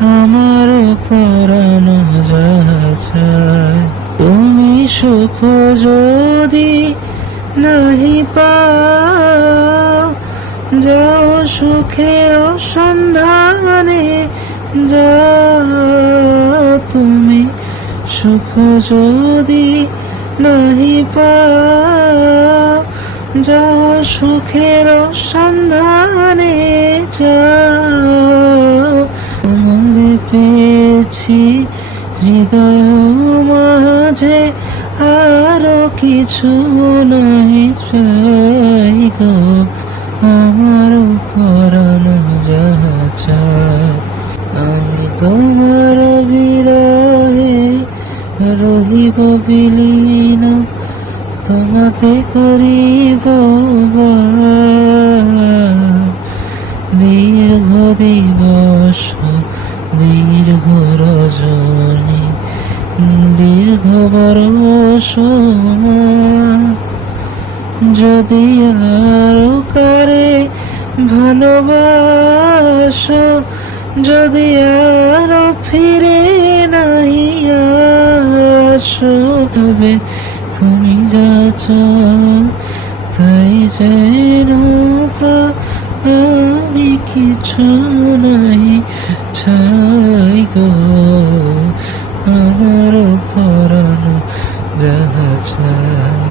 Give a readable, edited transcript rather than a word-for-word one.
আমার পরানো যাহা চায়। তুমি সুখ যদি নাহি পাও, যাও সুখের সন্ধানে যাও। তুমি সুখ যদি নাহি পাও, যাও সুখের সন্ধানে যাও। তোমারে পেয়েছি হৃদয় মাঝে, আরো কিছু নাহি চাই গো। আমার পরানো যাহা চায়। আমি তোমার বিরহে রহিব বিলীন, তোমাতে করিব বাস। দীর্ঘ দিবস দীর্ঘ রজনী, দীর্ঘ বরষ, যদি আরো কারে ভালোবাসো, যদি আরো ফিরে নাহি আসো, তবে তুমি যা চাও তাই যেন পাও। আমি কিছু নাই চাই গো, আমার পরানো যাহা চায়।